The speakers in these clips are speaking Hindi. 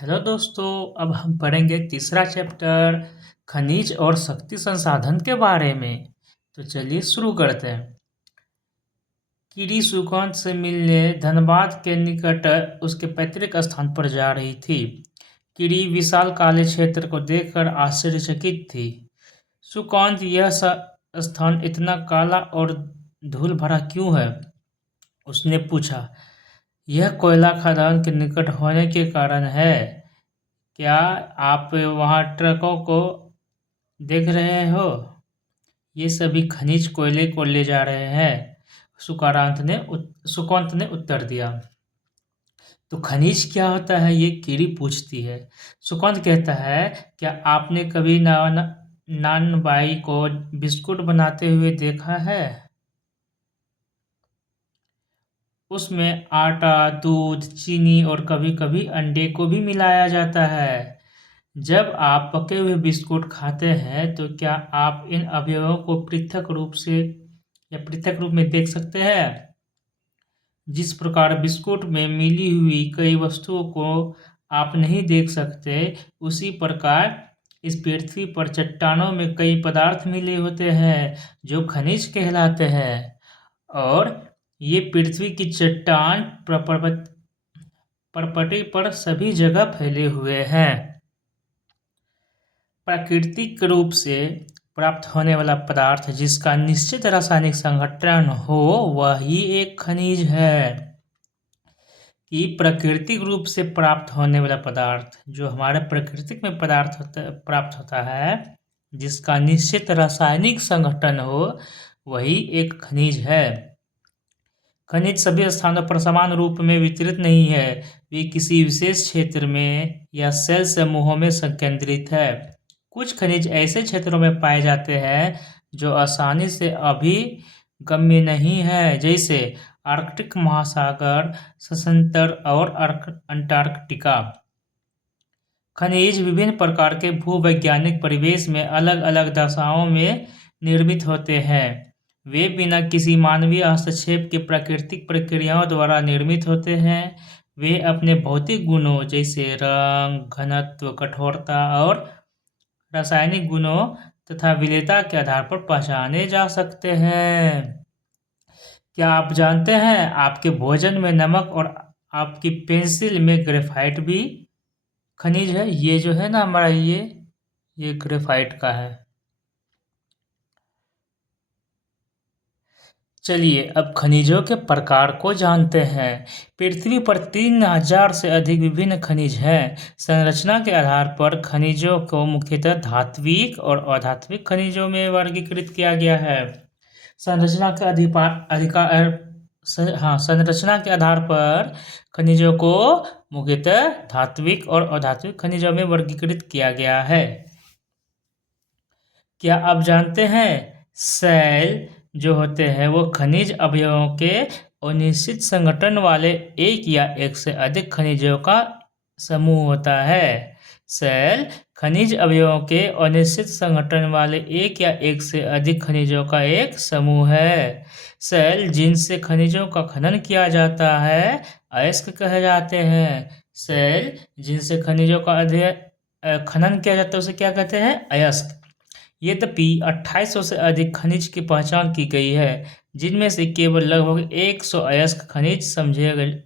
हेलो दोस्तों। अब हम पढ़ेंगे तीसरा चैप्टर खनिज और शक्ति संसाधन के बारे में। तो चलिए शुरू करते हैं। कीड़ी सुकांत से मिलने धनबाद के निकट उसके पैतृक स्थान पर जा रही थी। कीड़ी विशाल काले क्षेत्र को देखकर आश्चर्यचकित थी। सुकांत, यह स्थान इतना काला और धूल भरा क्यों है? उसने पूछा। यह कोयला खदान के निकट होने के कारण है। क्या आप वहाँ ट्रकों को देख रहे हो? ये सभी खनिज कोयले को ले जा रहे हैं, सुकांत ने उत्तर दिया। तो खनिज क्या होता है, ये कीड़ी पूछती है। सुकांत कहता है, क्या आपने कभी नानबाई को बिस्कुट बनाते हुए देखा है? उसमें आटा, दूध, चीनी और कभी-कभी अंडे को भी मिलाया जाता है। जब आप पके हुए बिस्कुट खाते हैं तो क्या आप इन अवयवों को पृथक रूप में देख सकते हैं? जिस प्रकार बिस्कुट में मिली हुई कई वस्तुओं को आप नहीं देख सकते, उसी प्रकार इस पृथ्वी पर चट्टानों में कई पदार्थ मिले होते हैं जो खनिज कहलाते हैं। और ये पृथ्वी की चट्टान प्रपटी पर सभी जगह फैले हुए हैं। प्राकृतिक रूप से प्राप्त होने वाला पदार्थ जिसका निश्चित रासायनिक संगठन हो, वही एक खनिज है। कि प्राकृतिक रूप से प्राप्त होने वाला पदार्थ जो हमारे प्राकृतिक में प्राप्त होता है, जिसका निश्चित रासायनिक संगठन हो, वही एक खनिज है। खनिज सभी स्थानों पर समान रूप में वितरित नहीं है, वे किसी विशेष क्षेत्र में या सेल समूहों में संकेंद्रित है। कुछ खनिज ऐसे क्षेत्रों में पाए जाते हैं जो आसानी से अभिगम्य नहीं है, जैसे आर्कटिक महासागर, सशस्त्र और अंटार्कटिका। खनिज विभिन्न प्रकार के भूवैज्ञानिक परिवेश में अलग अलग दशाओं में निर्मित होते हैं। वे बिना किसी मानवीय हस्तक्षेप के प्राकृतिक प्रक्रियाओं द्वारा निर्मित होते हैं। वे अपने भौतिक गुणों जैसे रंग, घनत्व, कठोरता और रासायनिक गुणों तथा विलेयता के आधार पर पहचाने जा सकते हैं। क्या आप जानते हैं, आपके भोजन में नमक और आपकी पेंसिल में ग्रेफाइट भी खनिज है। ये जो है ना हमारा ये ग्रेफाइट का है। चलिए अब खनिजों के प्रकार को जानते हैं। पृथ्वी पर 3000 से अधिक विभिन्न खनिज हैं। संरचना के आधार पर खनिजों को मुख्यतः धात्विक और अधात्विक खनिजों में वर्गीकृत किया गया है। संरचना के आधार पर खनिजों को मुख्यतः धात्विक और अधात्विक खनिजों में वर्गीकृत किया गया है। क्या आप जानते हैं, सेल जो होते हैं वो खनिज अवयवों के अनिश्चित संगठन वाले एक या एक से अधिक खनिजों का समूह होता है। सेल खनिज अवयवों के अनिश्चित संगठन वाले एक या एक से अधिक खनिजों का एक समूह है। सेल जिनसे खनिजों का खनन किया जाता है, अयस्क कहे जाते हैं। सेल जिनसे खनिजों का खनन किया जाता है उसे क्या कहते हैं? अयस्क। यद्यपि 2800 से अधिक खनिज की पहचान की गई है, जिनमें से केवल लगभग 100 अयस्क खनिज समझे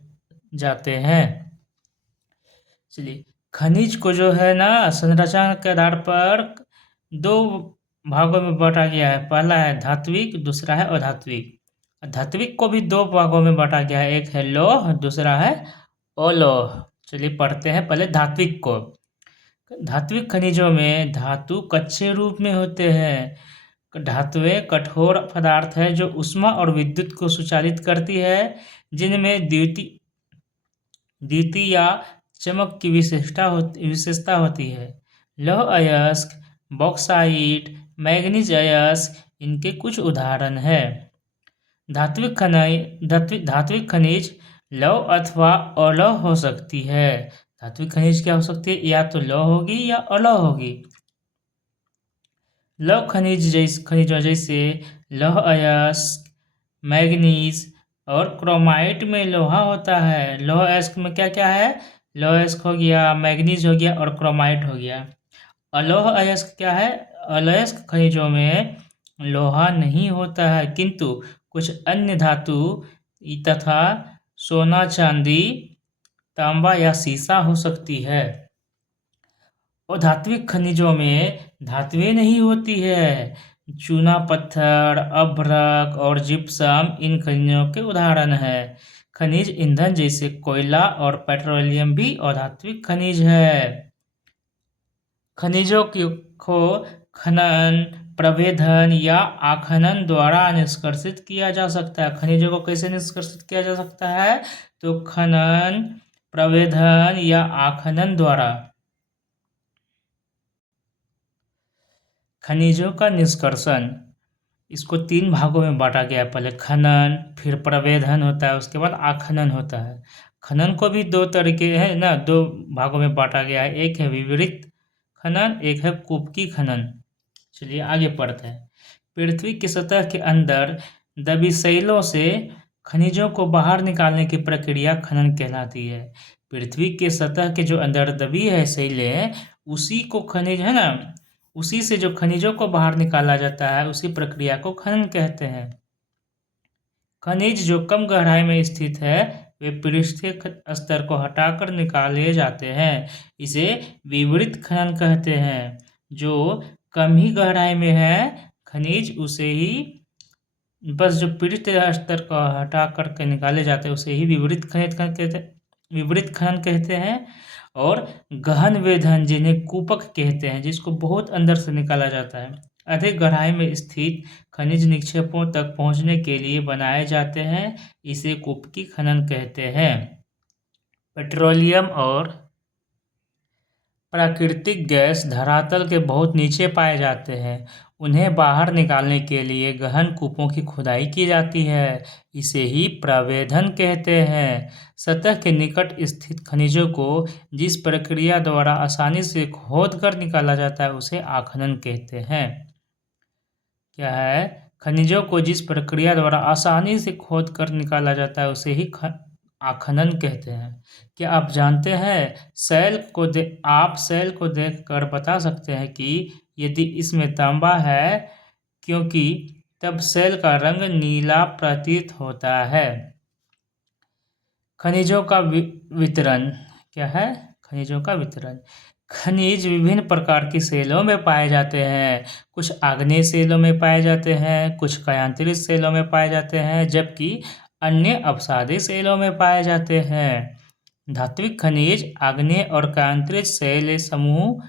जाते हैं। चलिए, खनिज को जो है ना संरचना के आधार पर दो भागों में बांटा गया है। पहला है धात्विक, दूसरा है अधात्विक। धात्विक को भी दो भागों में बांटा गया है, एक है लौह, दूसरा है अलोह। चलिए पढ़ते हैं पहले धात्विक को। धात्विक खनिजों में धातु कच्चे रूप में होते हैं। धातुएं कठोर पदार्थ है जो ऊष्मा और विद्युत को संचालित करती है, जिनमें द्युति या चमक की विशेषता होती है। लौह अयस्क, बॉक्साइट, मैंगनीज अयस्क इनके कुछ उदाहरण हैं। धात्विक खनिज लौह अथवा अलौह हो सकती है। धात्विक खनिज क्या हो सकती है? या तो लौह होगी या अलौह होगी। लौह खनिजों जैसे लौह अयस्क, मैंगनीज और क्रोमाइट में लोहा होता है। लौह अयस्क में क्या क्या है? लौह अयस्क हो गया, मैग्नीज हो गया और क्रोमाइट हो गया। अलोह अयस्क क्या है? अयस्क खनिजों में लोहा नहीं होता है, किंतु कुछ अन्य धातु तथा सोना, चांदी, तांबा या सीसा हो सकती है। और धात्विक खनिजों में धातुएं नहीं होती है। चूना पत्थर, अभ्रक और जिप्सम इन खनिजों के उदाहरण है। खनिज ईंधन जैसे कोयला और पेट्रोलियम भी अधात्विक खनिज है। खनिजों को खनन, प्रभेदन या आखनन द्वारा निष्कर्षित किया जा सकता है। खनिजों को कैसे निष्कर्षित किया जा सकता है? तो खनन, प्रभेदन या आखनन द्वारा। खनिजों का निष्कर्षण, इसको 3 भागों में बांटा गया है। पहले खनन, फिर प्रभेदन होता है, उसके बाद आखनन होता है। खनन को भी 2 तरीके हैं ना, 2 भागों में बांटा गया है। एक है विवरित खनन, एक है कूपकी खनन। चलिए आगे पढ़ते हैं। पृथ्वी की सतह के अंदर दबी शैलों से खनिजों को बाहर निकालने की प्रक्रिया खनन कहलाती है। पृथ्वी के सतह के जो अंदर दबी है शैलें, उसी को खनिज है ना, उसी से जो खनिजों को बाहर निकाला जाता है, उसी प्रक्रिया को खनन कहते हैं। खनिज जो कम गहराई में स्थित है, वे पृष्ठीय स्तर को हटाकर निकाले जाते हैं। इसे विवरित खनन कहते हैं। जो कम ही गहराई में है खनिज, उसे ही बस जो पृष्ठीय स्तर को हटा करके निकाले जाते हैं, उसे ही विवरित खनन कहते हैं। और गहन वेधन, जिन्हें कूपक कहते हैं, जिसको बहुत अंदर से निकाला जाता है। अधिक गहराई में स्थित खनिज निक्षेपों तक पहुंचने के लिए बनाए जाते हैं, इसे कूपकी खनन कहते हैं। पेट्रोलियम और प्राकृतिक गैस धरातल के बहुत नीचे पाए जाते हैं। उन्हें बाहर निकालने के लिए गहन कूपों की खुदाई की जाती है, इसे ही प्रभेदन कहते हैं। सतह के निकट स्थित खनिजों को जिस प्रक्रिया द्वारा आसानी से खोदकर निकाला जाता है, उसे आखनन कहते हैं। क्या है? खनिजों को जिस प्रक्रिया द्वारा आसानी से खोदकर निकाला जाता है, उसे ही आखनन कहते हैं। क्या आप जानते हैं आप शैल को देखकर बता सकते हैं कि यदि इसमें तांबा है, क्योंकि तब शैल का रंग नीला प्रतीत होता है। खनिजों का वितरण क्या है? खनिजों का वितरण। खनिज विभिन्न प्रकार की शैलों में पाए जाते हैं। कुछ आग्नेय शैलों में पाए जाते हैं, कुछ कायांतरित शैलों में पाए जाते हैं, जबकि अन्य अपसादी शैलों में पाए जाते हैं। धात्विक खनिज आग्नेय और कायांतरित शैल समूह,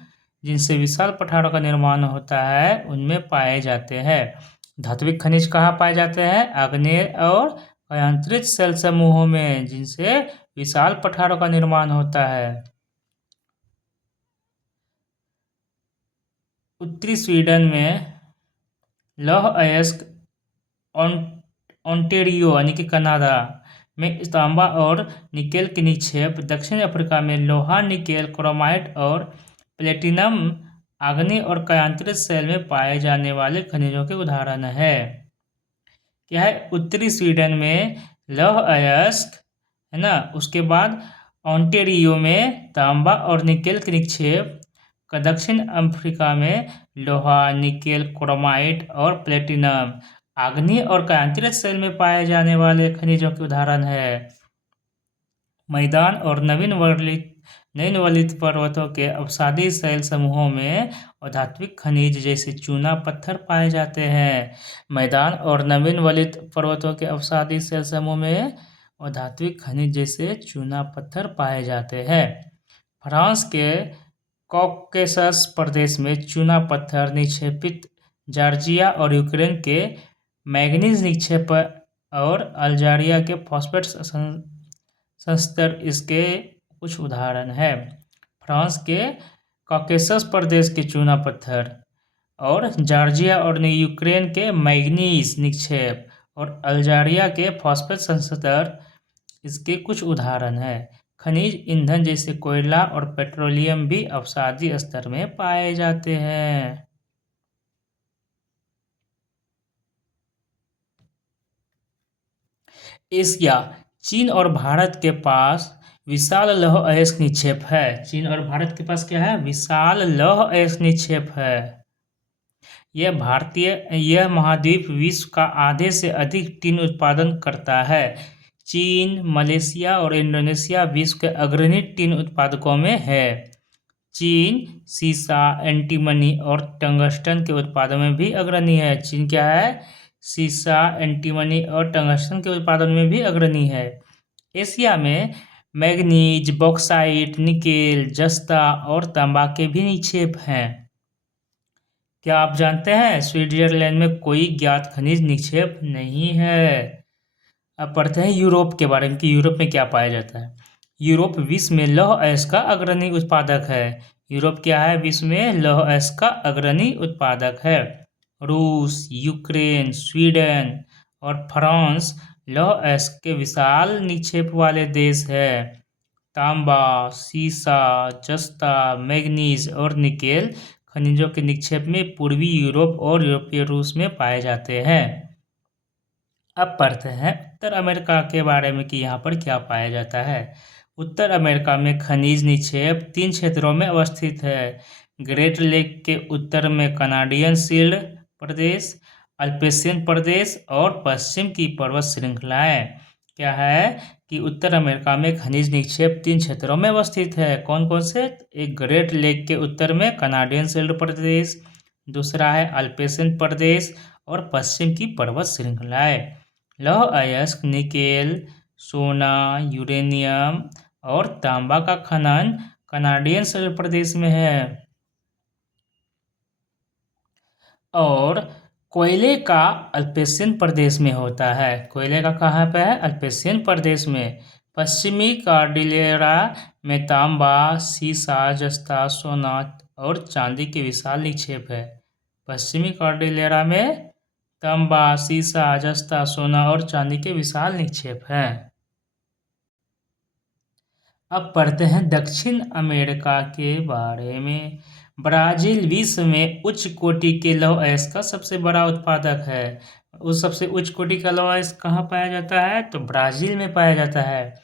जिनसे विशाल पठारों का निर्माण होता है, उनमें पाए जाते हैं। धात्विक खनिज कहाँ पाए जाते हैं? आग्नेय और कायांतरित शैल समूहों में, जिनसे विशाल पठारों का निर्माण होता है। उत्तरी स्वीडन में लौह अयस्क, ओंटेरियो यानी कि कनाडा में तांबा और निकेल के निक्षेप, दक्षिण अफ्रीका में लोहा, निकेल, क्रोमाइट और प्लेटिनम आग्नेय और कायांतरित शैल में पाए जाने वाले खनिजों के उदाहरण है। क्या है? उत्तरी स्वीडन में लौह अयस्क है ना, उसके बाद ओंटेरियो में तांबा और निकेल के निक्षेप, दक्षिण अफ्रीका में लोहा, निकेल, क्रोमाइट और प्लेटिनम आग्नेय और कायांतरित शैल में पाए जाने वाले खनिजों के उदाहरण है। मैदान और नवीनवलित पर्वतों के अवसादी शैल समूहों में अधात्विक खनिज जैसे चूना पत्थर पाए जाते हैं। मैदान और नवीनवलित पर्वतों के अवसादी शैल समूह में अधात्विक खनिज जैसे चूना पत्थर पाए जाते हैं। फ्रांस के कॉकेसस प्रदेश में चूना पत्थर निक्षेपित, जॉर्जिया और यूक्रेन के मैंगनीज निक्षेप और अल्जीरिया के फॉस्फेट संस्तर इसके कुछ उदाहरण हैं। फ्रांस के कॉकेसस प्रदेश के चूना पत्थर और जॉर्जिया और यूक्रेन के मैंगनीज निक्षेप और अल्जीरिया के फॉस्फेट संस्तर इसके कुछ उदाहरण हैं। खनिज ईंधन जैसे कोयला और पेट्रोलियम भी अवसादी स्तर में पाए जाते हैं। एशिया, चीन और भारत के पास विशाल लौह अयस्क निक्षेप है। चीन और भारत के पास क्या है? विशाल लौह अयस्क निक्षेप है। यह महाद्वीप विश्व का आधे से अधिक टिन उत्पादन करता है। चीन, मलेशिया और इंडोनेशिया विश्व के अग्रणी टिन उत्पादकों में है। चीन सीसा, एंटीमनी और टंगस्टन के उत्पादन में भी अग्रणी है। चीन क्या है? सीसा, एंटीमनी और टंगस्टन के उत्पादन में भी अग्रणी है। एशिया में मैग्नीज, बॉक्साइट, निकेल, जस्ता और तांबा के भी निक्षेप हैं। क्या आप जानते हैं स्विट्जरलैंड में कोई ज्ञात खनिज निक्षेप नहीं है। अब पढ़ते हैं यूरोप के बारे में कि यूरोप में क्या पाया जाता है। यूरोप विश्व में लौह अयस्क का अग्रणी उत्पादक है। यूरोप क्या है? विश्व में लौह अयस्क का अग्रणी उत्पादक है। रूस, यूक्रेन, स्वीडन और फ्रांस लौह अयस्क के विशाल निक्षेप वाले देश है। तांबा, सीसा, जस्ता, मैग्नीज और निकेल खनिजों के निक्षेप में पूर्वी यूरोप और यूरोपीय रूस में पाए जाते हैं। अब पढ़ते हैं उत्तर अमेरिका के बारे में कि यहाँ पर क्या पाया जाता है। उत्तर अमेरिका में खनिज निक्षेप 3 क्षेत्रों में अवस्थित है। ग्रेट लेक के उत्तर में कनाडियन शील्ड प्रदेश, अल्पेशियन प्रदेश और पश्चिम की पर्वत श्रृंखलाएं। क्या है कि उत्तर अमेरिका में खनिज निक्षेप 3 क्षेत्रों में अवस्थित है। कौन कौन से? एक ग्रेट लेक के उत्तर में कनाडियन शील्ड प्रदेश, दूसरा है अल्पेशियन प्रदेश और पश्चिम की पर्वत श्रृंखलाएं। लौह अयस्क, निकेल, सोना, यूरेनियम और तांबा का खनन कनाडियन शील्ड प्रदेश में है। और कोयले का अल्पेशियन प्रदेश में होता है। कोयले का कहाँ पे है? अल्पेशियन प्रदेश में। पश्चिमी कॉर्डिलेरा में तांबा, सीसा, जस्ता, सोना और चांदी के विशाल निक्षेप है। पश्चिमी कॉर्डिलेरा में तांबा, सीसा, जस्ता, सोना और चांदी के विशाल निक्षेप हैं। अब पढ़ते हैं दक्षिण अमेरिका के बारे में। ब्राजील विश्व में उच्च कोटि के लौह अयस्क का सबसे बड़ा उत्पादक है। उस सबसे उच्च कोटि का लौह अयस्क कहाँ पाया जाता है? तो ब्राजील में पाया जाता है।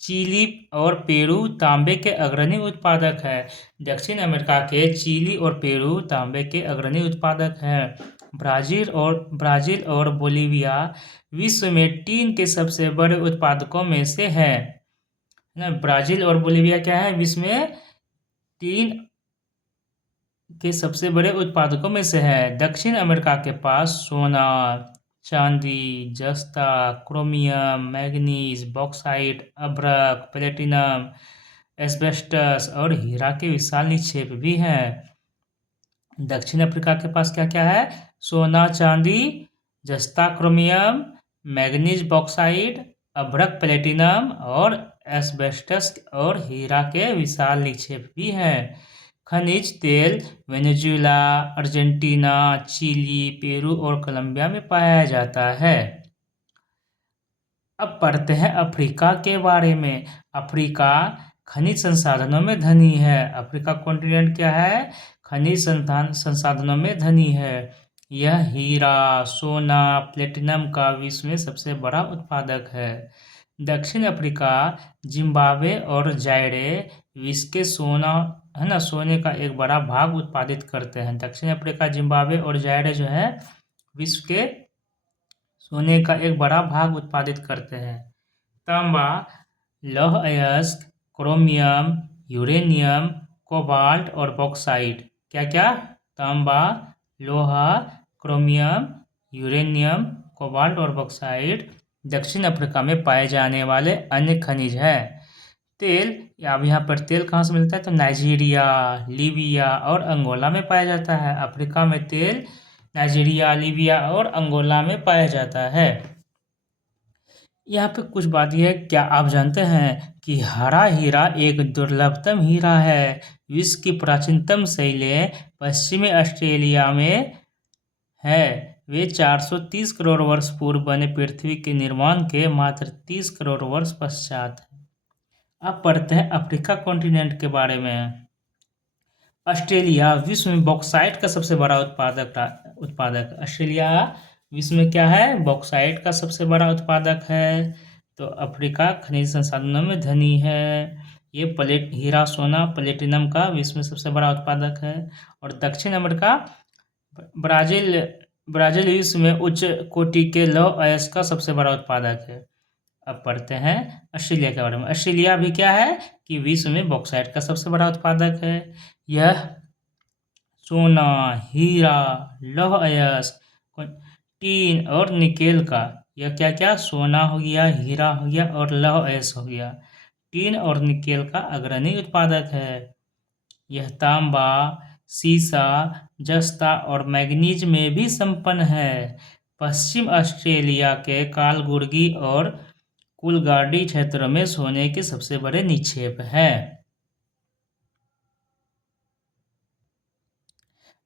चिली और पेरू तांबे के अग्रणी उत्पादक है। दक्षिण अमेरिका के चिली और पेरू तांबे के अग्रणी उत्पादक हैं। ब्राजील और बोलीविया विश्व में टीन के सबसे बड़े उत्पादकों में से हैं। ब्राजील और बोलीविया क्या है? विश्व में टीन के सबसे बड़े उत्पादकों में से है। दक्षिण अमेरिका के पास सोना, चांदी, जस्ता, क्रोमियम, मैग्नीज, बॉक्साइट, अभ्रक, प्लेटिनम, एस्बेस्टस और हीरा के विशाल निक्षेप भी हैं। दक्षिण अफ्रीका के पास क्या क्या है? सोना, चांदी, जस्ता, क्रोमियम, मैग्नीज, बॉक्साइट, अभ्रक, प्लेटिनम और एस्बेस्टस और हीरा के विशाल निक्षेप भी हैं। खनिज तेल वेनेजुएला, अर्जेंटीना, चिली, पेरू और कोलंबिया में पाया जाता है। अब पढ़ते हैं अफ्रीका के बारे में। अफ्रीका खनिज संसाधनों में धनी है। अफ्रीका कॉन्टिनेंट क्या है? खनिज संसाधनों में धनी है। यह हीरा, सोना, प्लेटिनम का विश्व में सबसे बड़ा उत्पादक है। दक्षिण अफ्रीका, जिम्बाब्वे और जायरे विश्व के सोने का एक बड़ा भाग उत्पादित करते हैं। दक्षिण अफ्रीका, जिम्बाब्वे और जायरे जो है विश्व के सोने का एक बड़ा भाग उत्पादित करते हैं। तांबा, लौह अयस्क, क्रोमियम, यूरेनियम, कोबाल्ट और बॉक्साइट। क्या क्या? तांबा, लोहा, क्रोमियम, यूरेनियम, कोबाल्ट और बॉक्साइट दक्षिण अफ्रीका में पाए जाने वाले अन्य खनिज हैं। तेल, अब यहाँ पर तेल कहाँ से मिलता है? तो नाइजीरिया, लीबिया और अंगोला में पाया जाता है। अफ्रीका में तेल नाइजीरिया, लीबिया और अंगोला में पाया जाता है। यहाँ पे कुछ बात यह है, क्या आप जानते हैं कि हरा हीरा एक दुर्लभतम हीरा है। विश्व की प्राचीनतम शैलें पश्चिमी ऑस्ट्रेलिया में है। वे 430 करोड़ वर्ष पूर्व बने पृथ्वी के निर्माण के मात्र 30 करोड़ वर्ष पश्चात है। अब पढ़ते हैं अफ्रीका कॉन्टिनेंट के बारे में। ऑस्ट्रेलिया विश्व में बॉक्साइट का सबसे बड़ा उत्पादक। ऑस्ट्रेलिया विश्व में क्या है? बॉक्साइट का सबसे बड़ा उत्पादक है। तो अफ्रीका खनिज संसाधनों में धनी है। ये हीरा सोना प्लेटिनम का विश्व में सबसे बड़ा उत्पादक है। और दक्षिण अमेरिका ब्राजील ब्राजील विश्व में उच्च कोटि के लौह अयस्क का सबसे बड़ा उत्पादक है। अब पढ़ते हैं ऑस्ट्रेलिया के बारे में। ऑस्ट्रेलिया भी क्या है कि विश्व में बॉक्साइट का सबसे बड़ा उत्पादक है। यह सोना, हीरा, लौह अयस्क, टीन और निकेल का, यह क्या क्या सोना हो गया, हीरा हो गया और लौह अयस्क हो गया, टीन और निकेल का अग्रणी उत्पादक है। यह तांबा, सीसा, जस्ता और मैग्नीज में भी संपन्न है। पश्चिम ऑस्ट्रेलिया के कालगुर्गी और कूलगार्डी क्षेत्रों में सोने के सबसे बड़े निक्षेप हैं।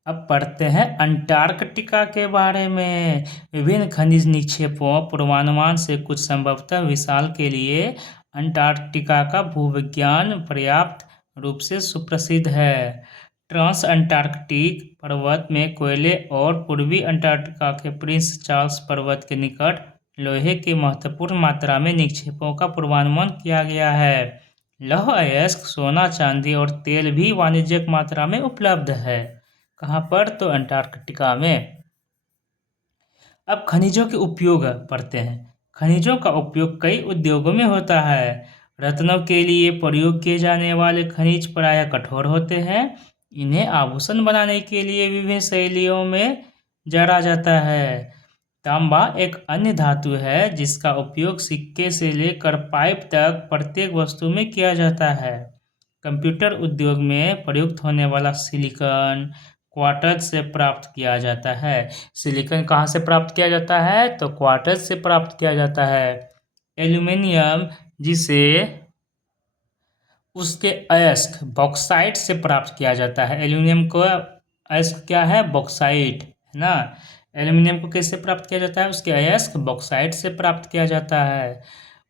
अब पढ़ते हैं अंटार्कटिका के बारे में। विभिन्न खनिज निक्षेपों पूर्वानुमान से कुछ संभवतः विशाल के लिए अंटार्कटिका का भूविज्ञान पर्याप्त रूप से सुप्रसिद्ध है। ट्रांस अंटार्कटिक पर्वत में कोयले और पूर्वी अंटार्कटिका के प्रिंस चार्ल्स पर्वत के निकट लोहे की महत्वपूर्ण मात्रा में निक्षेपों का पूर्वानुमान किया गया है। लौह अयस्क, सोना, चांदी और तेल भी वाणिज्यिक मात्रा में उपलब्ध है। कहाँ पर? तो अंटार्कटिका में। अब खनिजों के उपयोग पढ़ते हैं। खनिजों का उपयोग कई उद्योगों में होता है। रत्नों के लिए प्रयोग किए जाने वाले खनिज प्रायः कठोर होते हैं। इन्हें आभूषण बनाने के लिए विभिन्न शैलियों में जड़ा जाता है। तांबा एक अन्य धातु है जिसका उपयोग सिक्के से लेकर पाइप तक प्रत्येक वस्तु में किया जाता है। कंप्यूटर उद्योग में प्रयुक्त होने वाला सिलिकॉन क्वार्ट्ज से प्राप्त किया जाता है। सिलिकॉन कहाँ से प्राप्त किया जाता है? तो क्वार्ट्ज से प्राप्त किया जाता है। एल्यूमिनियम, जिसे उसके अयस्क बॉक्साइट से प्राप्त किया जाता है। एल्यूमिनियम को अयस्क क्या है? बॉक्साइट, है ना। एल्यूमिनियम को कैसे प्राप्त किया जाता है? उसके अयस्क बॉक्साइट से प्राप्त किया जाता है।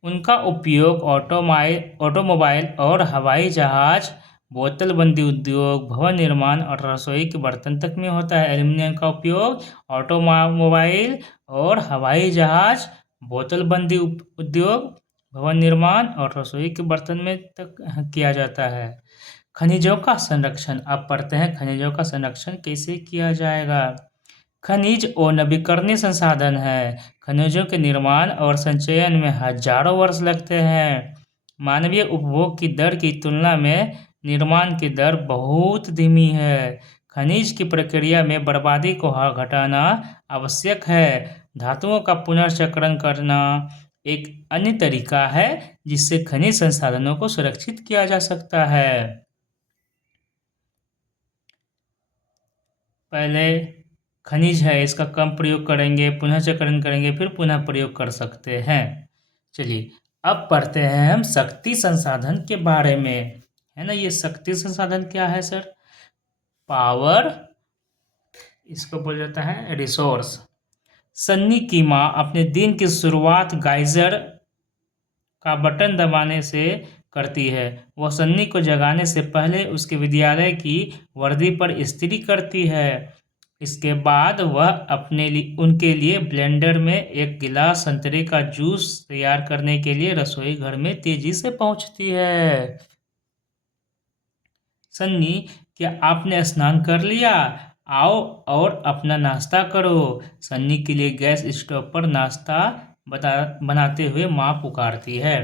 उनका उपयोग ऑटोमोबाइल और हवाई जहाज, बोतलबंदी उद्योग, भवन निर्माण और रसोई के बर्तन तक में होता है। एल्यूमिनियम का उपयोग ऑटोमोबाइल और हवाई जहाज, बोतलबंदी उद्योग, भवन निर्माण और रसोई के बर्तन में तक किया जाता है। खनिजों का संरक्षण। अब पढ़ते हैं खनिजों का संरक्षण कैसे किया जाएगा। खनिज और नवीकरणीय संसाधन है। खनिजों के निर्माण और संचयन में हजारों वर्ष लगते हैं। मानवीय उपभोग की दर की तुलना में निर्माण की दर बहुत धीमी है। खनिज की प्रक्रिया में बर्बादी को घटाना आवश्यक है। धातुओं का पुनर्चक्रण करना एक अन्य तरीका है जिससे खनिज संसाधनों को सुरक्षित किया जा सकता है। पहले खनिज है, इसका कम प्रयोग करेंगे, पुनर्चक्रण करेंगे, फिर पुनः प्रयोग कर सकते हैं। चलिए अब पढ़ते हैं हम शक्ति संसाधन के बारे में, है ना। ये शक्ति संसाधन क्या है सर? पावर, इसको बोला जाता है रिसोर्स। सन्नी की माँ अपने दिन की शुरुआत गाइजर का बटन दबाने से करती है। वह सन्नी को जगाने से पहले उसके विद्यालय की वर्दी पर इस्त्री करती है। इसके बाद वह उनके लिए ब्लेंडर में एक गिलास संतरे का जूस तैयार करने के लिए रसोई घर में तेजी से पहुंचती है। सन्नी, क्या आपने स्नान कर लिया? आओ और अपना नाश्ता करो। सन्नी के लिए गैस स्टोव पर नाश्ता बनाते हुए माँ पुकारती है।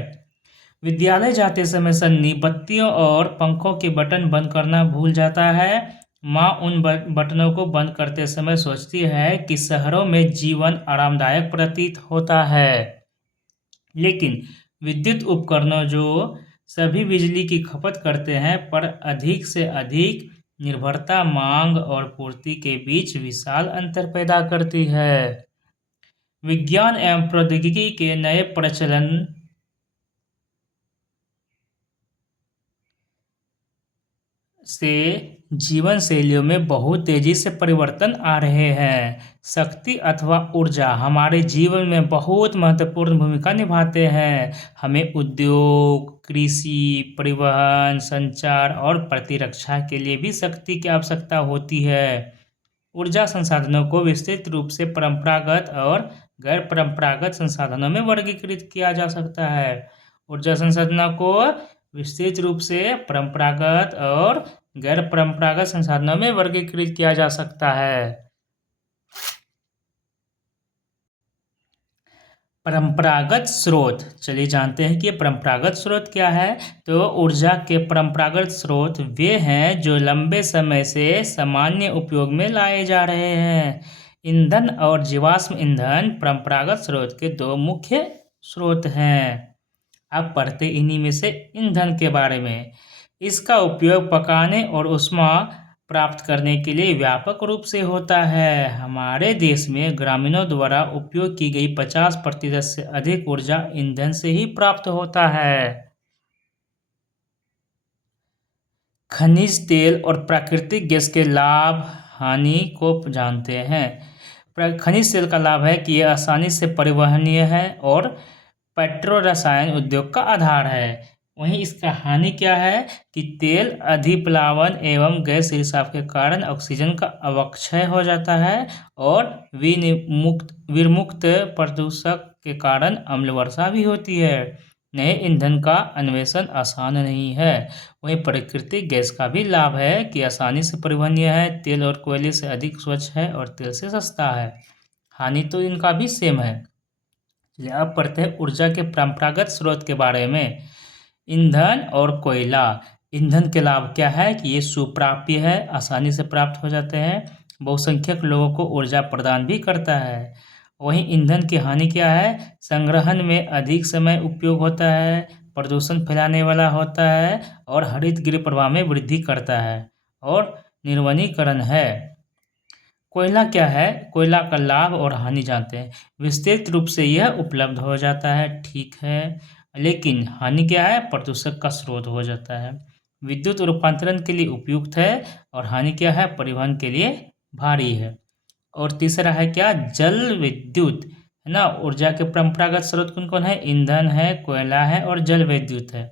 विद्यालय जाते समय सन्नी बत्तियों और पंखों के बटन बंद करना भूल जाता है। माँ उन बटनों को बंद करते समय सोचती है कि शहरों में जीवन आरामदायक प्रतीत होता है, लेकिन विद्युत उपकरणों जो सभी बिजली की खपत करते हैं पर अधिक से अधिक निर्भरता मांग और पूर्ति के बीच विशाल अंतर पैदा करती है। विज्ञान एवं प्रौद्योगिकी के नए प्रचलन से जीवन शैलियों में बहुत तेजी से परिवर्तन आ रहे हैं। शक्ति अथवा ऊर्जा हमारे जीवन में बहुत महत्वपूर्ण भूमिका निभाते हैं। हमें उद्योग, कृषि, परिवहन, संचार और प्रतिरक्षा के लिए भी शक्ति की आवश्यकता होती है। ऊर्जा संसाधनों को विस्तृत रूप से परंपरागत और गैर परंपरागत संसाधनों में वर्गीकृत किया जा सकता है। ऊर्जा संसाधनों को विस्तृत रूप से परंपरागत और गैर परंपरागत संसाधनों में वर्गीकृत किया जा सकता है। परंपरागत स्रोत, चलिए जानते हैं कि परंपरागत स्रोत क्या है। तो ऊर्जा के परंपरागत स्रोत वे हैं जो लंबे समय से सामान्य उपयोग में लाए जा रहे हैं। ईंधन और जीवाश्म ईंधन परंपरागत स्रोत के दो मुख्य स्रोत हैं। अब पढ़ते इन्हीं में से ईंधन के बारे में। इसका उपयोग पकाने और ऊष्मा प्राप्त करने के लिए व्यापक रूप से होता है। हमारे देश में ग्रामीणों द्वारा उपयोग की गई 50% से अधिक ऊर्जा ईंधन से ही प्राप्त होता है। खनिज तेल और प्राकृतिक गैस के लाभ हानि को जानते हैं। खनिज तेल का लाभ है कि यह आसानी से परिवहनीय है और पेट्रो रसायन उद्योग का आधार है। वहीं इसका हानि क्या है कि तेल अधिप्लावन एवं गैस रिसाव के कारण ऑक्सीजन का अवक्षय हो जाता है और विमुक्त प्रदूषक के कारण अम्ल वर्षा भी होती है। नए ईंधन का अन्वेषण आसान नहीं है। वहीं प्राकृतिक गैस का भी लाभ है कि आसानी से परिवहनीय है, तेल और कोयले से अधिक स्वच्छ है और तेल से सस्ता है। हानि तो इनका भी सेम है। चलिए अब पढ़ते हैं ऊर्जा के परंपरागत स्रोत के बारे में। ईंधन और कोयला। ईंधन के लाभ क्या है कि ये सुप्राप्य है, आसानी से प्राप्त हो जाते हैं, बहुसंख्यक लोगों को ऊर्जा प्रदान भी करता है। वहीं ईंधन की हानि क्या है, संग्रहण में अधिक समय उपयोग होता है, प्रदूषण फैलाने वाला होता है और हरित गृह प्रवाह में वृद्धि करता है और निर्वनीकरण है। कोयला क्या है, कोयला का लाभ और हानि जानते हैं। विस्तृत रूप से यह उपलब्ध हो जाता है, ठीक है, लेकिन हानि क्या है, प्रदूषक का स्रोत हो जाता है। विद्युत रूपांतरण के लिए उपयुक्त है और हानि क्या है, परिवहन के लिए भारी है। और तीसरा है क्या, जल विद्युत, है ना। ऊर्जा के परंपरागत स्रोत कौन कौन है, ईंधन है, कोयला है और जल विद्युत है।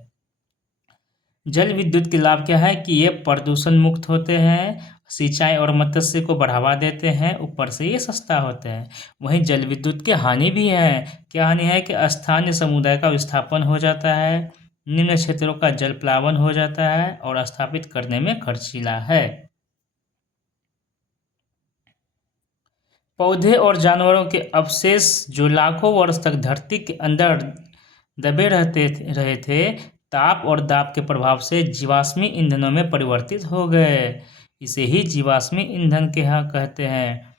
जल विद्युत के लाभ क्या है कि ये प्रदूषण मुक्त होते हैं, सिंचाई और मत्स्य को बढ़ावा देते हैं, ऊपर से ये सस्ता होते हैं। वहीं जल विद्युत की हानि भी है। क्या हानि है कि स्थानीय समुदाय का विस्थापन हो जाता है, निम्न क्षेत्रों का जल प्लावन हो जाता है और स्थापित करने में खर्चीला है। पौधे और जानवरों के अवशेष जो लाखों वर्ष तक धरती के अंदर दबे रहे थे, ताप और दाब के प्रभाव से जीवाश्मी ईंधनों में परिवर्तित हो गए। इसे ही जीवाश्मी ईंधन के यहाँ कहते हैं।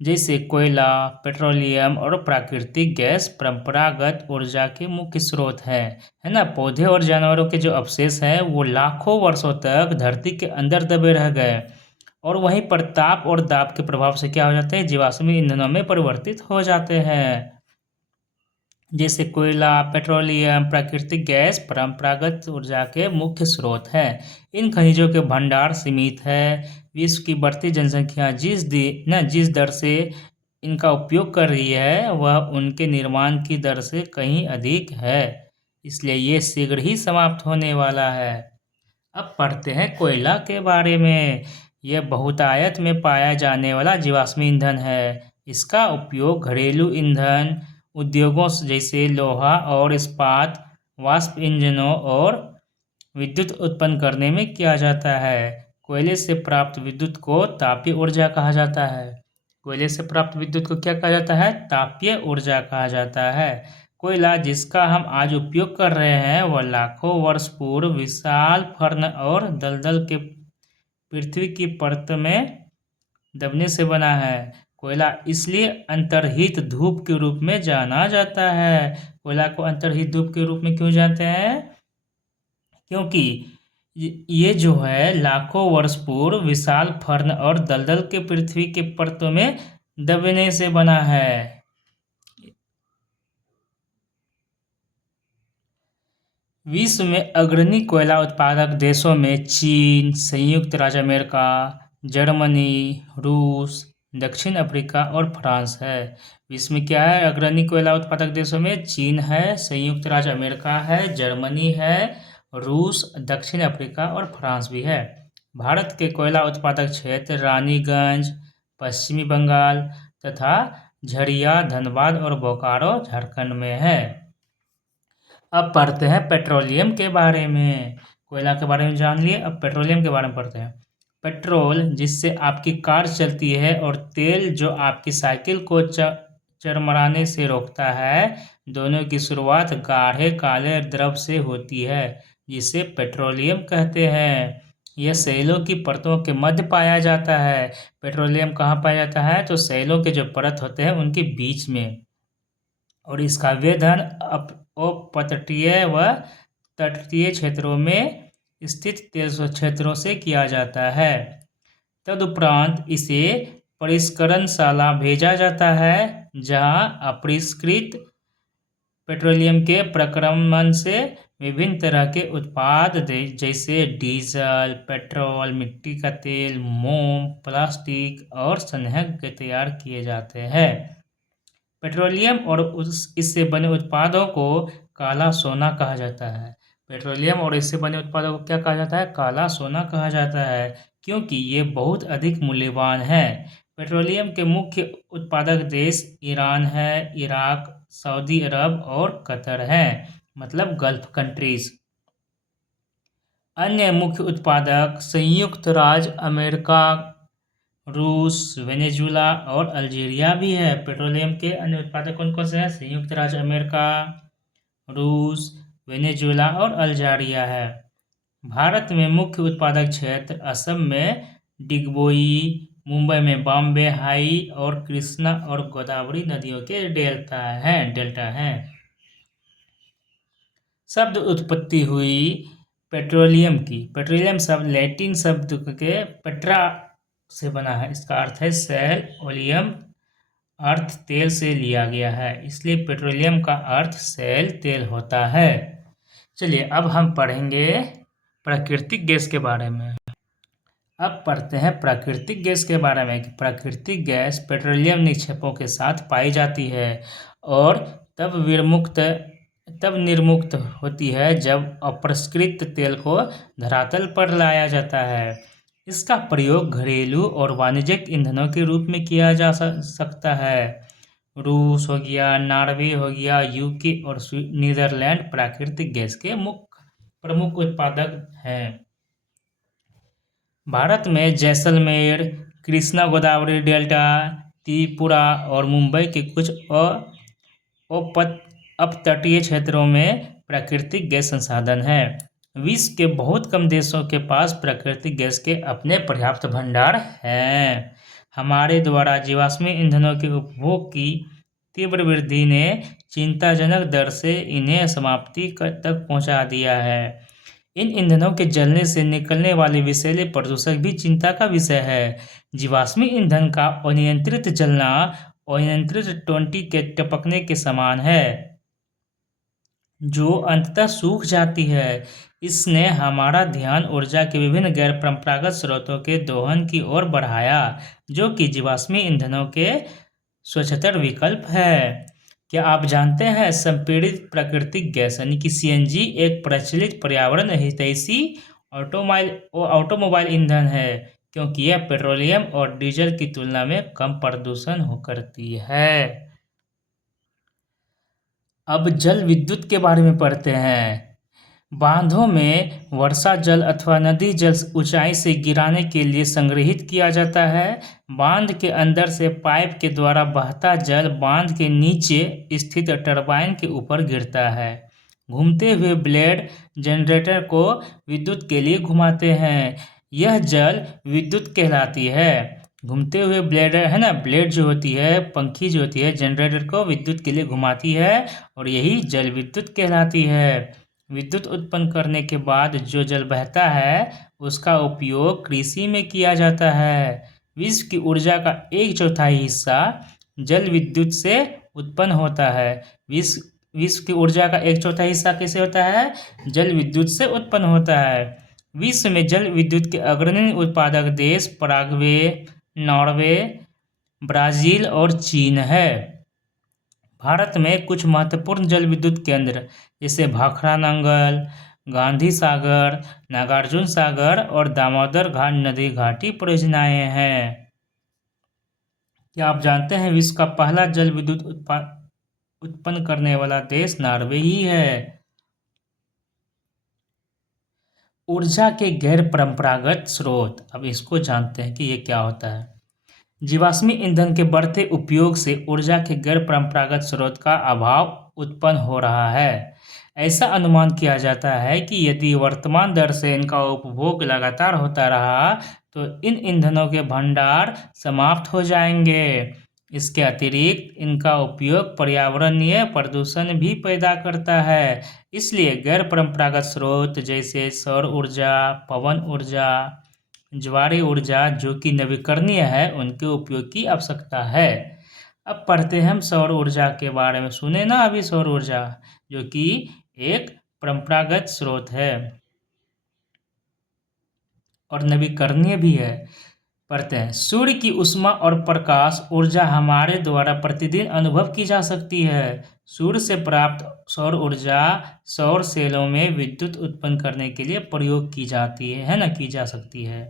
जैसे कोयला, पेट्रोलियम और प्राकृतिक गैस परंपरागत ऊर्जा के मुख्य स्रोत हैं, है ना। पौधे और जानवरों के जो अवशेष हैं वो लाखों वर्षों तक धरती के अंदर दबे रह गए और वहीं पर ताप और दाब के प्रभाव से क्या हो जाते हैं, जीवाश्मी ईंधनों में परिवर्तित हो जाते हैं। जैसे कोयला, पेट्रोलियम, प्राकृतिक गैस परंपरागत ऊर्जा के मुख्य स्रोत हैं। इन खनिजों के भंडार सीमित है। विश्व की बढ़ती जनसंख्या जिस दर से इनका उपयोग कर रही है वह उनके निर्माण की दर से कहीं अधिक है, इसलिए ये शीघ्र ही समाप्त होने वाला है। अब पढ़ते हैं कोयला के बारे में। यह बहुतायत में पाया जाने वाला जीवाश्मी ईंधन है। इसका उपयोग घरेलू ईंधन, उद्योगों जैसे लोहा और इस्पात, वाष्प इंजनों और विद्युत उत्पन्न करने में किया जाता है। कोयले से प्राप्त विद्युत को तापीय ऊर्जा कहा जाता है। कोयले से प्राप्त विद्युत को क्या कहा जाता है, तापीय ऊर्जा कहा जाता है। कोयला जिसका हम आज उपयोग कर रहे हैं वह लाखों वर्ष पूर्व विशाल फर्न और दलदल के पृथ्वी की परत में दबने से बना है। कोयला इसलिए अंतर्हित धूप के रूप में जाना जाता है। कोयला को अंतर्हित धूप के रूप में क्यों जानते हैं, क्योंकि ये जो है लाखों वर्ष पूर्व विशाल फर्न और दलदल के पृथ्वी के परतों में दबने से बना है। विश्व में अग्रणी कोयला उत्पादक देशों में चीन, संयुक्त राज्य अमेरिका, जर्मनी, रूस, दक्षिण अफ्रीका और फ्रांस है। विश्व में क्या है, अग्रणी कोयला उत्पादक देशों में चीन है, संयुक्त राज्य अमेरिका है, जर्मनी है, रूस, दक्षिण अफ्रीका और फ्रांस भी है। भारत के कोयला उत्पादक क्षेत्र रानीगंज, पश्चिमी बंगाल तथा झरिया धनबाद और बोकारो झारखंड में है। अब पढ़ते हैं पेट्रोलियम के बारे में। कोयला के बारे में जान लिए, अब पेट्रोलियम के बारे में पढ़ते हैं। पेट्रोल जिससे आपकी कार चलती है और तेल जो आपकी साइकिल को चरमराने से रोकता है, दोनों की शुरुआत गाढ़े काले द्रव से होती है जिसे पेट्रोलियम कहते हैं। यह शैलों की परतों के मध्य पाया जाता है। पेट्रोलियम कहाँ पाया जाता है? तो शैलों के जो परत होते हैं उनके बीच में, और इसका वेधन अपतटीय व तटीय क्षेत्रों में स्थित तेल क्षेत्रों से किया जाता है। तदुपरांत इसे परिष्करणशाला भेजा जाता है जहां अपरिष्कृत पेट्रोलियम के प्रक्रमण से विभिन्न तरह के उत्पाद जैसे डीजल, पेट्रोल, मिट्टी का तेल, मोम, प्लास्टिक और संयंत्र तैयार किए जाते हैं। पेट्रोलियम और इससे बने उत्पादों को काला सोना कहा जाता है। पेट्रोलियम और इससे बने उत्पादों को क्या कहा जाता है? काला सोना कहा जाता है, क्योंकि ये बहुत अधिक मूल्यवान है। पेट्रोलियम के मुख्य उत्पादक देश ईरान है, इराक, सऊदी अरब और कतर हैं, मतलब गल्फ कंट्रीज। अन्य मुख्य उत्पादक संयुक्त राज्य अमेरिका, रूस, वेनेजुला और अल्जीरिया भी है। पेट्रोलियम के अन्य उत्पादक कौन कौन से हैं? संयुक्त राज्य अमेरिका, रूस, वेनेजुला और अल्जीरिया है। भारत में मुख्य उत्पादक क्षेत्र असम में डिगबोई, मुंबई में बॉम्बे हाई और कृष्णा और गोदावरी नदियों के डेल्टा हैं। शब्द उत्पत्ति हुई पेट्रोलियम की। पेट्रोलियम शब्द लैटिन शब्द के पेट्रा से बना है। इसका अर्थ है सेल, ओलियम अर्थ तेल से लिया गया है, इसलिए पेट्रोलियम का अर्थ सेल तेल होता है। चलिए अब हम पढ़ेंगे प्राकृतिक गैस के बारे में। अब पढ़ते हैं प्राकृतिक गैस के बारे में कि प्राकृतिक गैस पेट्रोलियम निक्षेपों के साथ पाई जाती है और तब निर्मुक्त होती है जब अपरिष्कृत तेल को धरातल पर लाया जाता है। इसका प्रयोग घरेलू और वाणिज्यिक ईंधनों के रूप में किया जा सकता है। रूस हो गया, नॉर्वे हो गया, यूके और नीदरलैंड प्राकृतिक गैस के प्रमुख उत्पादक हैं। भारत में जैसलमेर, कृष्णा गोदावरी डेल्टा, त्रिपुरा और मुंबई के कुछ अपतटीय क्षेत्रों में प्राकृतिक गैस संसाधन हैं। विश्व के बहुत कम देशों के पास प्राकृतिक गैस के अपने पर्याप्त भंडार हैं। हमारे द्वारा जीवाश्मी ईंधनों के उपभोग की तीव्र वृद्धि ने चिंताजनक दर से इन्हें समाप्ति तक पहुंचा दिया है। इन ईंधनों के जलने से निकलने वाले विषैले प्रदूषक भी चिंता का विषय है। जीवाश्मी ईंधन का अनियंत्रित जलना अनियंत्रित टोंटी के टपकने के समान है, जो अंततः सूख जाती है। इसने हमारा ध्यान ऊर्जा के विभिन्न गैर परंपरागत स्रोतों के दोहन की ओर बढ़ाया, जो कि जीवाश्मी ईंधनों के स्वच्छतर विकल्प है। क्या आप जानते हैं संपीड़ित प्राकृतिक गैस यानी कि सीएनजी एक प्रचलित पर्यावरण हितैषी ऑटोमोबाइल ईंधन है, क्योंकि यह पेट्रोलियम और डीजल की तुलना में कम प्रदूषण करती है। अब जल विद्युत के बारे में पढ़ते हैं। बांधों में वर्षा जल अथवा नदी जल ऊंचाई से गिराने के लिए संग्रहित किया जाता है। बांध के अंदर से पाइप के द्वारा बहता जल बांध के नीचे स्थित टरबाइन के ऊपर गिरता है। घूमते हुए ब्लेड जनरेटर को विद्युत के लिए घुमाते हैं। यह जल विद्युत कहलाती है। घूमते हुए ब्लेड है ना, ब्लेड जो होती है, पंखी जो होती है, जनरेटर को विद्युत के लिए घुमाती है और यही जल विद्युत कहलाती है। विद्युत उत्पन्न करने के बाद जो जल बहता है उसका उपयोग कृषि में किया जाता है। विश्व की ऊर्जा का 1/4 हिस्सा जल विद्युत से उत्पन्न होता है। विश्व की ऊर्जा का 1/4 हिस्सा कैसे होता है? जल विद्युत से उत्पन्न होता है। विश्व में जल विद्युत के अग्रणी उत्पादक देश पराग्वे, नॉर्वे, ब्राजील और चीन है। भारत में कुछ महत्वपूर्ण जल विद्युत केंद्र जैसे भाखड़ा नंगल, गांधी सागर, नागार्जुन सागर और दामोदर घाट नदी घाटी परियोजनाएं हैं। क्या आप जानते हैं विश्व का पहला जल विद्युत उत्पन्न करने वाला देश नॉर्वे ही है। ऊर्जा के गैर परंपरागत स्रोत, अब इसको जानते हैं कि ये क्या होता है। जीवाश्मी ईंधन के बढ़ते उपयोग से ऊर्जा के गैर परंपरागत स्रोत का अभाव उत्पन्न हो रहा है। ऐसा अनुमान किया जाता है कि यदि वर्तमान दर से इनका उपभोग लगातार होता रहा तो इन ईंधनों के भंडार समाप्त हो जाएंगे। इसके अतिरिक्त इनका उपयोग पर्यावरणीय प्रदूषण भी पैदा करता है। इसलिए गैर परंपरागत स्रोत जैसे सौर ऊर्जा, पवन ऊर्जा, ज्वारीय ऊर्जा जो कि नवीकरणीय है, उनके उपयोग की आवश्यकता है। अब पढ़ते हैं हम सौर ऊर्जा के बारे में। सुने ना अभी सौर ऊर्जा, जो कि एक परंपरागत स्रोत है और नवीकरणीय भी है। पढ़ते हैं, सूर्य की ऊष्मा और प्रकाश ऊर्जा हमारे द्वारा प्रतिदिन अनुभव की जा सकती है। सूर्य से प्राप्त सौर ऊर्जा सौर सेलों में विद्युत उत्पन्न करने के लिए प्रयोग की जाती है ना, की जा सकती है।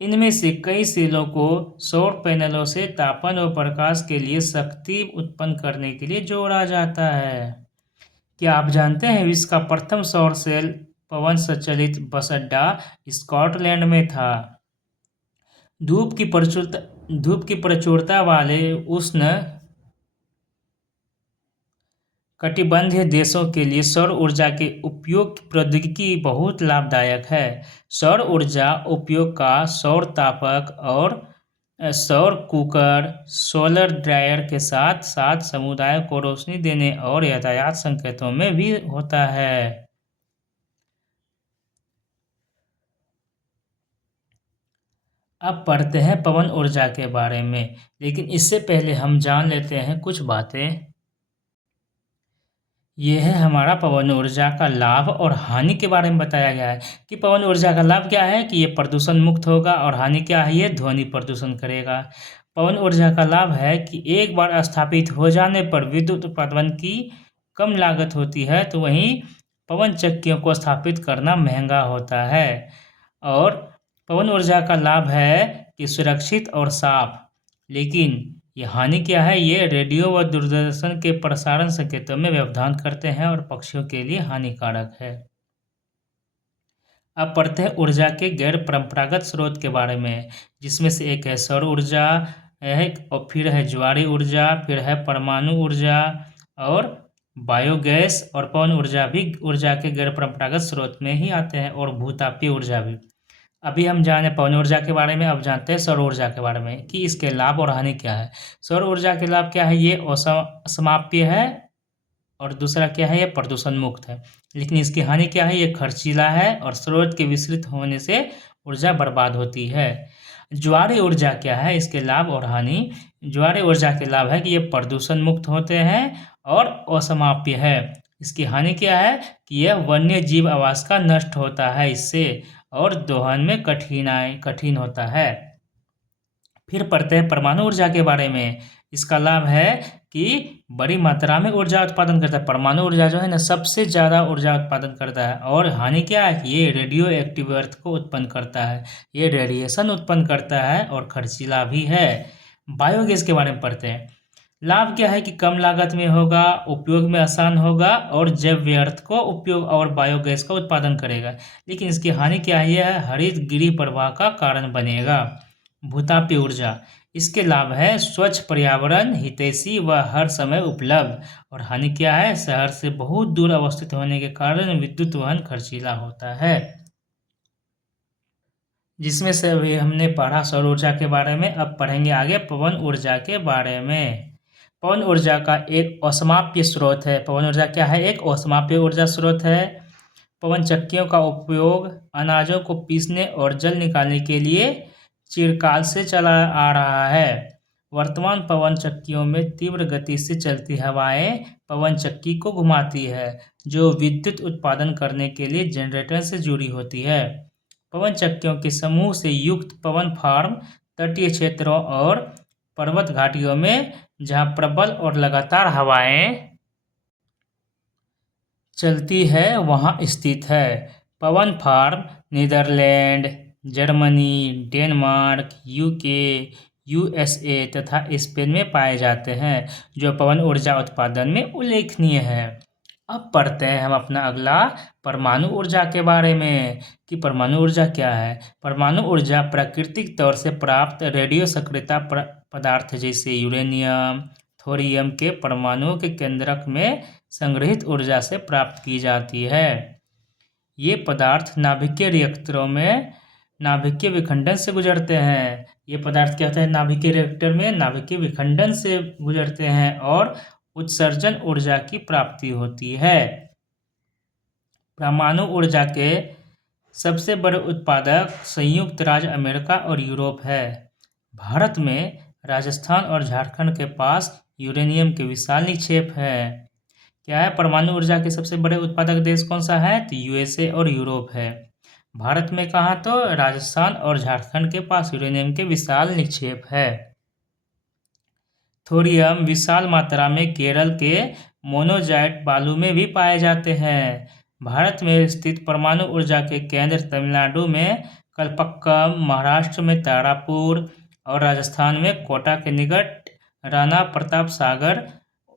इनमें से कई सेलों को सौर पैनलों से तापन और प्रकाश के लिए शक्ति उत्पन्न करने के लिए जोड़ा जाता है। क्या आप जानते हैं विश्व का प्रथम सौर सेल पवन संचालित बस अड्डा स्कॉटलैंड में था। धूप की प्रचुरता वाले उष्ण कटिबंधीय देशों के लिए सौर ऊर्जा के उपयोग की प्रौद्योगिकी बहुत लाभदायक है। सौर ऊर्जा उपयोग का सौर तापक और सौर कुकर, सोलर ड्रायर के साथ साथ समुदाय को रोशनी देने और यातायात संकेतों में भी होता है। अब पढ़ते हैं पवन ऊर्जा के बारे में, लेकिन इससे पहले हम जान लेते हैं कुछ बातें। ये है हमारा पवन ऊर्जा का लाभ और हानि के बारे में बताया गया है कि पवन ऊर्जा का लाभ क्या है कि ये प्रदूषण मुक्त होगा, और हानि क्या है, ये ध्वनि प्रदूषण करेगा। पवन ऊर्जा का लाभ है कि एक बार स्थापित हो जाने पर विद्युत उत्पादन की कम लागत होती है, तो वहीं पवन चक्कियों को स्थापित करना महंगा होता है। और पवन ऊर्जा का लाभ है कि सुरक्षित और साफ, लेकिन ये हानि क्या है, ये रेडियो व दूरदर्शन के प्रसारण संकेतों में व्यवधान करते हैं और पक्षियों के लिए हानिकारक है। अब पढ़ते हैं ऊर्जा के गैर परंपरागत स्रोत के बारे में, जिसमें से एक है सौर ऊर्जा है, और फिर है ज्वारीय ऊर्जा, फिर है परमाणु ऊर्जा और बायोगैस, और पवन ऊर्जा भी ऊर्जा के गैर परंपरागत स्रोत में ही आते हैं, और भूतापीय ऊर्जा भी। अभी हम जाने पवन ऊर्जा के बारे में, अब जानते हैं सौर ऊर्जा के बारे में कि इसके लाभ और हानि क्या है। सौर ऊर्जा के लाभ क्या है, ये असमाप्य है, और दूसरा क्या है, ये प्रदूषण मुक्त है। लेकिन इसकी हानि क्या है, ये खर्चीला है और स्रोत के विस्तृत होने से ऊर्जा बर्बाद होती है। ज्वारीय ऊर्जा क्या है, इसके लाभ और हानि। ज्वारीय ऊर्जा के लाभ है कि ये प्रदूषण मुक्त होते हैं और असमाप्य है। इसकी हानि क्या है कि यह वन्य जीव आवास का नष्ट होता है इससे, और दोहन में कठिन होता है। फिर पढ़ते हैं परमाणु ऊर्जा के बारे में। इसका लाभ है कि बड़ी मात्रा में ऊर्जा उत्पादन करता है। परमाणु ऊर्जा जो है ना, सबसे ज़्यादा ऊर्जा उत्पादन करता है। और हानि क्या है कि ये रेडियो एक्टिव अर्थ को उत्पन्न करता है, ये रेडिएशन उत्पन्न करता है और खर्चीला भी है। बायोगैस के बारे में पढ़ते हैं। लाभ क्या है कि कम लागत में होगा, उपयोग में आसान होगा और जैव व्यर्थ को उपयोग और बायोगैस का उत्पादन करेगा। लेकिन इसकी हानि क्या है, यह हरित गृह प्रवाह का कारण बनेगा। भूतापीय ऊर्जा, इसके लाभ है स्वच्छ पर्यावरण, हितैषी व हर समय उपलब्ध, और हानि क्या है, शहर से बहुत दूर अवस्थित होने के कारण विद्युत वहन खर्चीला होता है। जिसमें से अभी हमने पढ़ा सौर ऊर्जा के बारे में, अब पढ़ेंगे आगे पवन ऊर्जा के बारे में। पवन ऊर्जा का एक असमाप्य स्रोत है। पवन ऊर्जा क्या है, एक असमाप्य ऊर्जा स्रोत है। पवन चक्कियों का उपयोग अनाजों को पीसने और जल निकालने के लिए चिरकाल से चला आ रहा है। वर्तमान पवन चक्कियों में तीव्र गति से चलती हवाएं पवन चक्की को घुमाती है, जो विद्युत उत्पादन करने के लिए जनरेटर से जुड़ी होती है। पवन चक्कियों के समूह से युक्त पवन फार्म तटीय क्षेत्रों और पर्वत घाटियों में, जहां प्रबल और लगातार हवाएं चलती है, वहां स्थित है। पवन फार्म Netherlands, Germany, Denmark, UK, USA तथा स्पेन में पाए जाते हैं, जो पवन ऊर्जा उत्पादन में उल्लेखनीय है। अब पढ़ते हैं हम अपना अगला परमाणु ऊर्जा के बारे में कि परमाणु ऊर्जा क्या है। परमाणु ऊर्जा प्राकृतिक तौर से प्राप्त रेडियो सक्रियता पदार्थ जैसे यूरेनियम, थोरियम के परमाणुओं के केंद्रक में संग्रहित ऊर्जा से प्राप्त की जाती है। ये पदार्थ नाभिकीय रिएक्टरों में नाभिकीय विखंडन से गुजरते हैं। ये पदार्थ क्या होता है? नाभिकीय रिएक्टर में नाभिकीय विखंडन से गुजरते हैं और उत्सर्जन ऊर्जा की प्राप्ति होती है। परमाणु ऊर्जा के सबसे बड़े उत्पादक संयुक्त राज्य अमेरिका और यूरोप है। भारत में राजस्थान और झारखंड के पास यूरेनियम के विशाल निक्षेप है। क्या है? परमाणु ऊर्जा के सबसे बड़े उत्पादक देश कौन सा है? तो यूएसए और यूरोप है। भारत में कहाँ? तो राजस्थान और झारखंड के पास यूरेनियम के विशाल निक्षेप है। थोरियम विशाल मात्रा में केरल के मोनोजाइट बालू में भी पाए जाते हैं। भारत में स्थित परमाणु ऊर्जा के केंद्र तमिलनाडु में कलपक्कम, महाराष्ट्र में तारापुर और राजस्थान में कोटा के निकट राणा प्रताप सागर,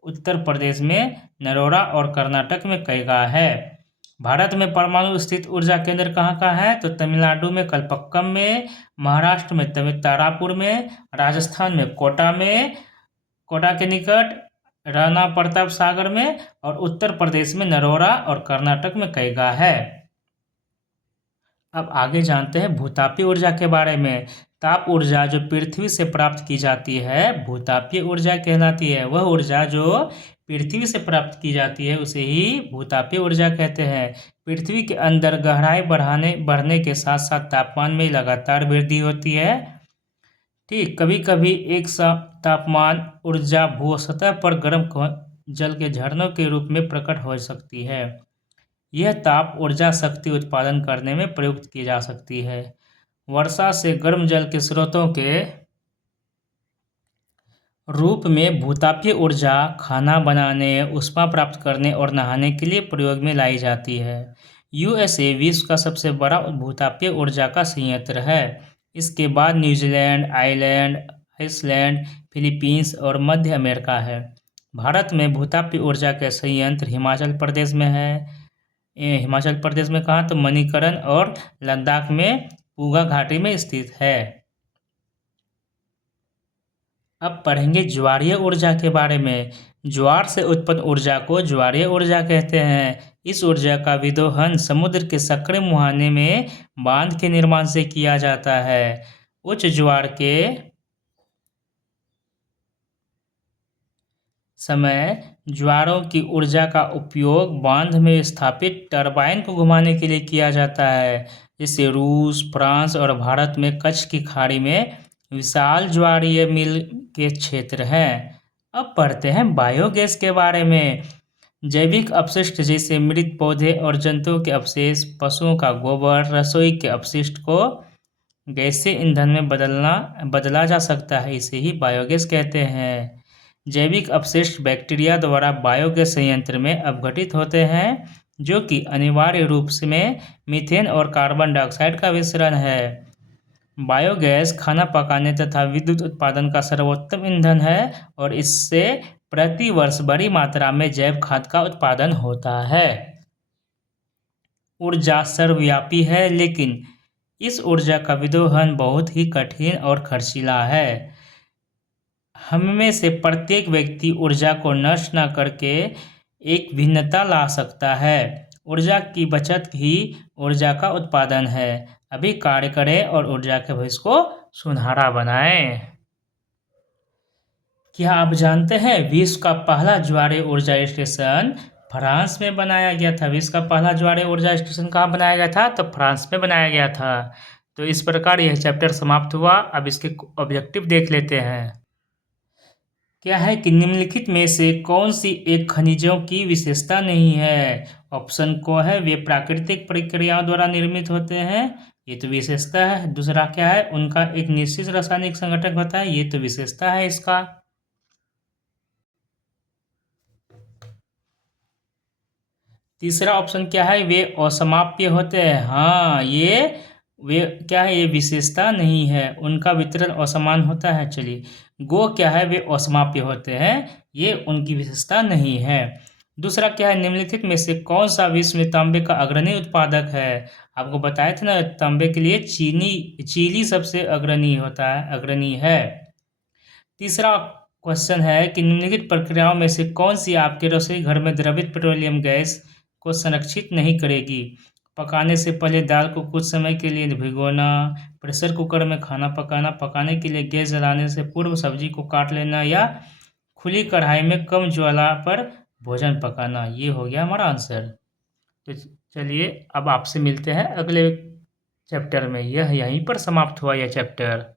उत्तर प्रदेश में नरोरा और कर्नाटक में कैगा है। भारत में परमाणु स्थित ऊर्जा केंद्र कहाँ का है? तो तमिलनाडु में कलपक्कम में, महाराष्ट्र में तारापुर में, राजस्थान में कोटा के निकट राणा प्रताप सागर में और उत्तर प्रदेश में नरोरा और कर्नाटक में कैगा है। अब आगे जानते हैं भूतापीय ऊर्जा के बारे में। ताप ऊर्जा जो पृथ्वी से प्राप्त की जाती है भूतापीय ऊर्जा कहलाती है। वह ऊर्जा जो पृथ्वी से प्राप्त की जाती है उसे ही भूतापीय ऊर्जा कहते हैं। पृथ्वी के अंदर गहराई बढ़ने के साथ साथ तापमान में लगातार वृद्धि होती है। ठीक, कभी कभी एक तापमान ऊर्जा भूसतह पर गर्म जल के झरनों के रूप में प्रकट हो सकती है। यह ताप ऊर्जा शक्ति उत्पादन करने में प्रयुक्त की जा सकती है। वर्षा से गर्म जल के स्रोतों के रूप में भूतापीय ऊर्जा खाना बनाने, ऊष्मा प्राप्त करने और नहाने के लिए प्रयोग में लाई जाती है। यूएसए विश्व का सबसे बड़ा भूतापीय ऊर्जा का संयंत्र है। इसके बाद न्यूजीलैंड, आइसलैंड, फिलीपींस और मध्य अमेरिका है। भारत में भूतापीय ऊर्जा के संयंत्र हिमाचल प्रदेश में है। हिमाचल प्रदेश में कहाँ? तो मणिकरण और लद्दाख में पूगा घाटी में स्थित है। अब पढ़ेंगे ज्वारीय ऊर्जा के बारे में। ज्वार से उत्पन्न ऊर्जा को ज्वारीय ऊर्जा कहते हैं। इस ऊर्जा का विदोहन समुद्र के सक्रिय मुहाने में बांध के निर्माण से किया जाता है। उच्च ज्वार के समय ज्वारों की ऊर्जा का उपयोग बांध में स्थापित टरबाइन को घुमाने के लिए किया जाता है। जैसे रूस, फ्रांस और भारत में कच्छ की खाड़ी में विशाल ज्वारीय मिल के क्षेत्र हैं। अब पढ़ते हैं बायोगैस के बारे में। जैविक अपशिष्ट जैसे मृत पौधे और जंतुओं के अवशेष, पशुओं का गोबर, रसोई के अपशिष्ट को गैसीय ईंधन में बदला जा सकता है। इसे ही बायोगैस कहते हैं। जैविक अपशिष्ट बैक्टीरिया द्वारा बायोगैस संयंत्र में अपघटित होते हैं, जो कि अनिवार्य रूप में मीथेन और कार्बन डाइऑक्साइड का मिश्रण है। बायोगैस खाना पकाने तथा विद्युत उत्पादन का सर्वोत्तम ईंधन है और इससे प्रति वर्ष बड़ी मात्रा में जैव खाद का उत्पादन होता है। ऊर्जा सर्वव्यापी है, लेकिन इस ऊर्जा का विदोहन बहुत ही कठिन और खर्चीला है। हममें से प्रत्येक व्यक्ति ऊर्जा को नष्ट न करके एक भिन्नता ला सकता है। ऊर्जा की बचत ही ऊर्जा का उत्पादन है। अभी कार्य करें और ऊर्जा के भविष्य को सुनहरा बनाएं। क्या आप जानते हैं विश्व का पहला ज्वारीय ऊर्जा स्टेशन फ्रांस में बनाया गया था? विश्व का पहला ज्वारीय ऊर्जा स्टेशन कहाँ बनाया गया था? तो फ्रांस में बनाया गया था। तो इस प्रकार यह चैप्टर समाप्त हुआ। अब इसके ऑब्जेक्टिव देख लेते हैं। क्या है कि निम्नलिखित में से कौन सी एक खनिजों की विशेषता नहीं है? ऑप्शन को है वे प्राकृतिक प्रक्रियाओं द्वारा निर्मित होते हैं, ये तो विशेषता है। दूसरा क्या है? उनका एक निश्चित रासायनिक संगठन होता है, ये तो विशेषता है इसका। तीसरा ऑप्शन क्या है? वे असमाप्य होते हैं, हाँ ये वे क्या है, ये विशेषता नहीं है, उनका वितरण असमान होता है। चलिए, गो क्या है, वे असमाप्य होते हैं, ये उनकी विशेषता नहीं है। दूसरा क्या है, निम्नलिखित में से कौन सा विश्व में तांबे का अग्रणी उत्पादक है। आपको बताया था ना, तांबे के लिए चिली सबसे अग्रणी है। तीसरा क्वेश्चन है कि निम्नलिखित प्रक्रियाओं में से कौन सी आपके रसोई घर में द्रवित पेट्रोलियम गैस को संरक्षित नहीं करेगी। पकाने से पहले दाल को कुछ समय के लिए भिगोना, प्रेशर कुकर में खाना पकाना, पकाने के लिए गैस जलाने से पूर्व सब्जी को काट लेना, या खुली कढ़ाई में कम ज्वाला पर भोजन पकाना। ये हो गया हमारा आंसर। तो चलिए, अब आपसे मिलते हैं अगले चैप्टर में। यह यहीं पर समाप्त हुआ यह चैप्टर।